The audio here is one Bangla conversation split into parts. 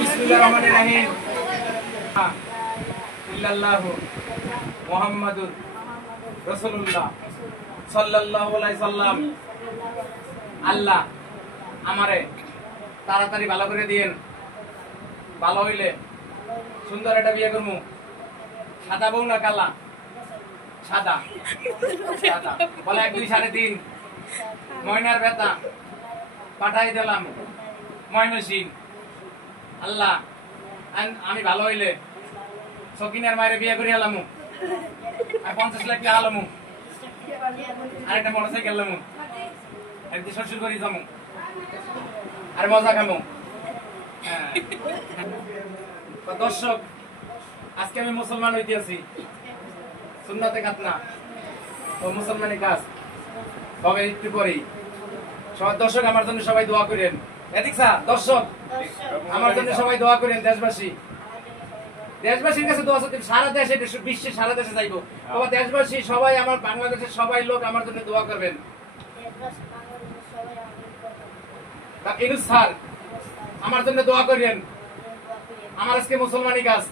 বিসমিল্লাহিররহমানিররহিম। ইল্লাল্লাহু মুহাম্মাদুর রাসূলুল্লাহ সাল্লাল্লাহু আলাইহি সাল্লাম। আল্লাহ আমারে তাড়াতাড়ি ভালো করে দিয়েন। ভালো হইলে সুন্দর একটা বিয়ে করবো। সাদা বউ না কালা? সাদা। সাদা বলে 1 2 3.5 ময়নার বেতা পাঠাই দিলাম ময়মনসিং। আল্লাহ আমি ভালো হইলে সকিনের মায়ের বিয়ে করে এলাম, 50 লাখ টাকা আলাম, আরেকটা মোটরসাইকেল এলাম, একদিন শ্বশুর বাড়ি যাবো আর মজা খামো। দর্শক, আজকে আমি মুসলমান হইতে আছি, সুন্নাতে খাতনা ও মুসলমানের কাজ তবে একটু করেই। দর্শক আমার জন্য সবাই দোয়া করেন। এদিক দর্শক আমার জন্য সবাই দোয়া করেন। দেশবাসীর কাছে দোয়া করতে সারা দেশে বিশ্বের সারা দেশে যাইবো। তবে দেশবাসী সবাই আমার বাংলাদেশের সবাই লোক আমার জন্য দোয়া করবেন। ইনুস স্যার আমার জন্য দোয়া করেন। আমার আজকে মুসলমানি কাজ।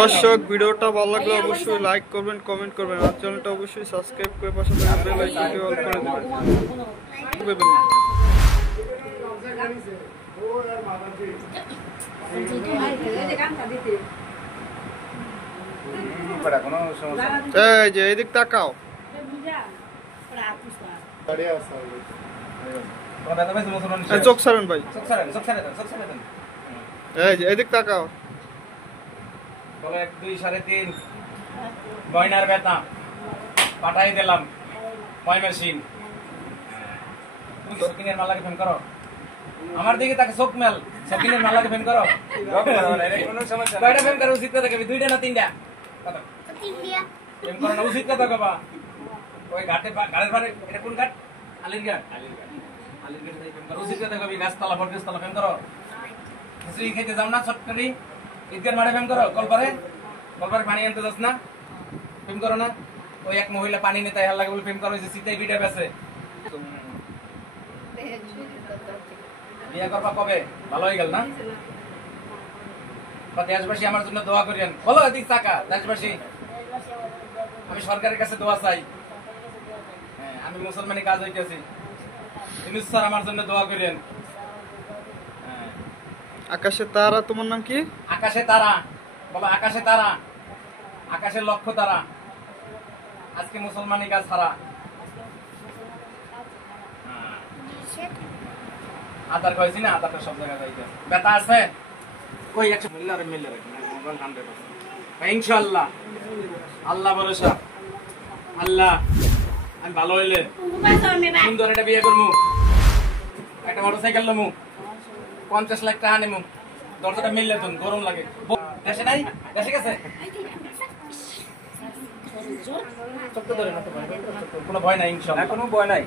দর্শক, ভিডিওটা ভালো লাগলে অবশ্যই লাইক করবেন, কমেন্ট করবেন, আর চ্যানেলটা অবশ্যই সাবস্ক্রাইব করে পাশে থাকা বেল আইকনটি অল করে দিবেন। এই যে এদিক তাকাও। চোখ সারেন ভাই, এই যে এদিক তাকাও। 1 2 3.5 ময়নার বেতা পাঠাই দিলাম ময়মনসিং। সকিনের মালাকে ফোন করো, আমার দিকে তাকে চোখ মেল। সকিনের মালাকে ফোন করো, কয়টা ফোন করা উচিত কথা কবি? 2টা না 3টা? ফোন করো না, উচিত কথা কবা। ওই ঘাটের পারে, এটা কোন ঘাট? আলির ঘাট। আলির ঘাটে ফোন করো, উচিত কথা কবি। গাছতলা ফটগাছতলা ফোন করো। খিচুড়ি খেতে যাও না চটকরি? ঈদগার মাঠে ফোন করো। কলপারে পানি আনতে যাস না? ফোন করো না? ওই এক মহিলা পানি নিতে হাল লাগে বলে ফোন করো, যে সিটাই পিঠা বেছে। বিয়ে করবা কবে? ভালো হয়ে গেল না? দেশবাসী আমার জন্য দোয়া করেন। বলো এদিক টাকা। দেশবাসী আমি সরকারের কাছে দোয়া চাই। আমি মুসলমানি কাজ হইতেছি। ইনুস স্যার আমার জন্য দোয়া করেন। আকাশে তারা, তোমার নাম কি? আকাশে তারা বাবা, আকাশে তারা, আকাশের লক্ষ্য তারা। আজকে মুসলমানি কাজ ছাড়া। আধার খাইছি না, আধারটা সব জায়গায় যাইতে ব্যথা আছে। কই একটা মিলে রাখেন ইনশাআল্লাহ। আল্লাহ ভরসা। আল্লাহ আমি ভালো হইলে সুন্দর একটা বিয়ে করবো, একটা মোটরসাইকেল নেবো, 50 লাখ টাকা নেবো। দরজাটা মিললে তো গরম লাগে। দেশে নাই? দেশে গেছে? কোনো ভয় নাই ইনশাআল্লাহ। কোনো ভয় নাই।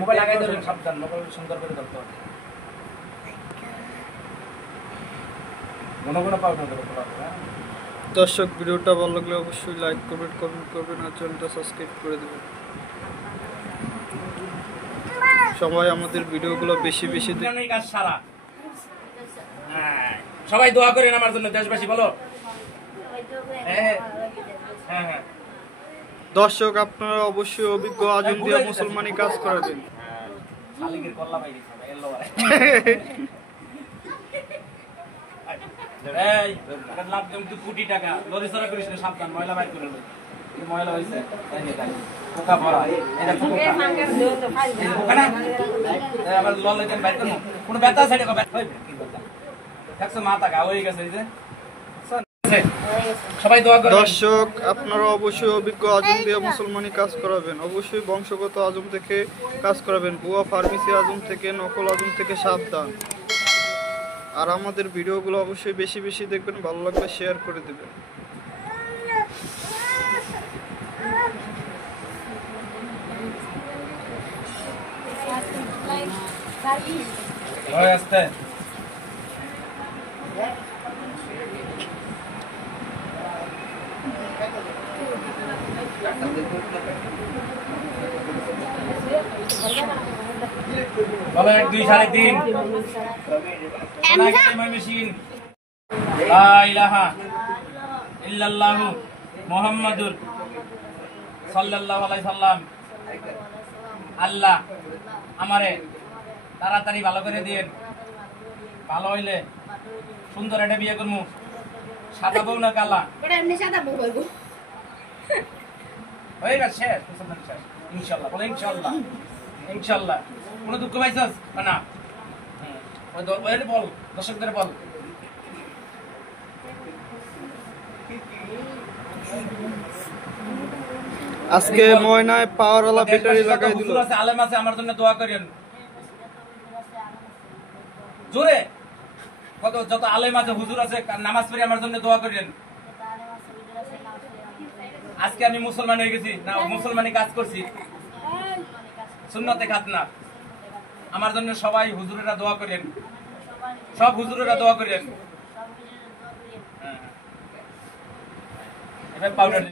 মোবাইল লাগাই ধরেন, সাবধান। মোবাইল সুন্দর করে ধরতে হবে। দর্শক, ভিডিওটা ভালো লাগলে অবশ্যই লাইক করবেন, কমেন্ট করবেন, আর চ্যানেলটা সাবস্ক্রাইব করে দেবেন। সবাই আমাদের ভিডিওগুলো বেশি বেশি কাজ সারা। সবাই দোয়া করেন আমার জন্য। দেশবাসী বলো। দর্শক, আপনারা অবশ্যই অভিজ্ঞ আজম দিয়ে মুসলমানি কাজ করাবেন। কোটি টাকা লরি ছাড়া করিস না, সাবধান। ময়লা বাইর করে ময়লা হয়েছে, পোকা ভরা। কোনো ব্যথা আছে? মাথা গা হয়ে গেছে। দর্শক, আপনারা অবশ্যই অভিজ্ঞ আজম দিয়ে মুসলমানি কাজ করাবেন। অবশ্যই বংশগত আজম থেকে কাজ করাবেন। ভুয়া ফার্মেসি আজম থেকে, নকল আজম থেকে সাবধান। আর আমাদের ভিডিওগুলো অবশ্যই বেশি বেশি দেখবেন, ভালো লাগলে শেয়ার করে দেবেন। আসতে বলো 1 2 3.5 মেশিন লা ইলাহা ইল্লাল্লাহু মুহাম্মাদুর সাল্লাল্লাহু আলাইহি সাল্লাম। আল্লাহ আমারে তাড়াতাড়ি ভালো করে দিয়েন, ভালো হইলে সুন্দর একটা বিয়ে করবো। সাদা বউ না কালা? হয়ে গেছে, শেষ, মুসলমান শেষ। ইনশাল্লাহ বলে ইনশাল্লাহ, ইনশাল্লাহ। কোনো দুঃখ পাইছস না? ওই বল, দর্শকদের বল। আজকে ময়নায় পাওয়ারওয়ালা ব্যাটারি লাগাই দিল। হুজুর আছে, আলেম আছে, আমার জন্য দোয়া করেন জোরে। কত যত আলেম আছে, হুজুর আছে, নামাজ পড়ে আমার জন্য দোয়া করেন। আজকে আমি মুসলমান হয়ে গেছি, না মুসলমানি কাজ করছি, সুন্নতে খাতনা। আমার জন্য সবাই হুজুরেরা দোয়া করেন, সব হুজুরেরা দোয়া করেন। এবার পাউডার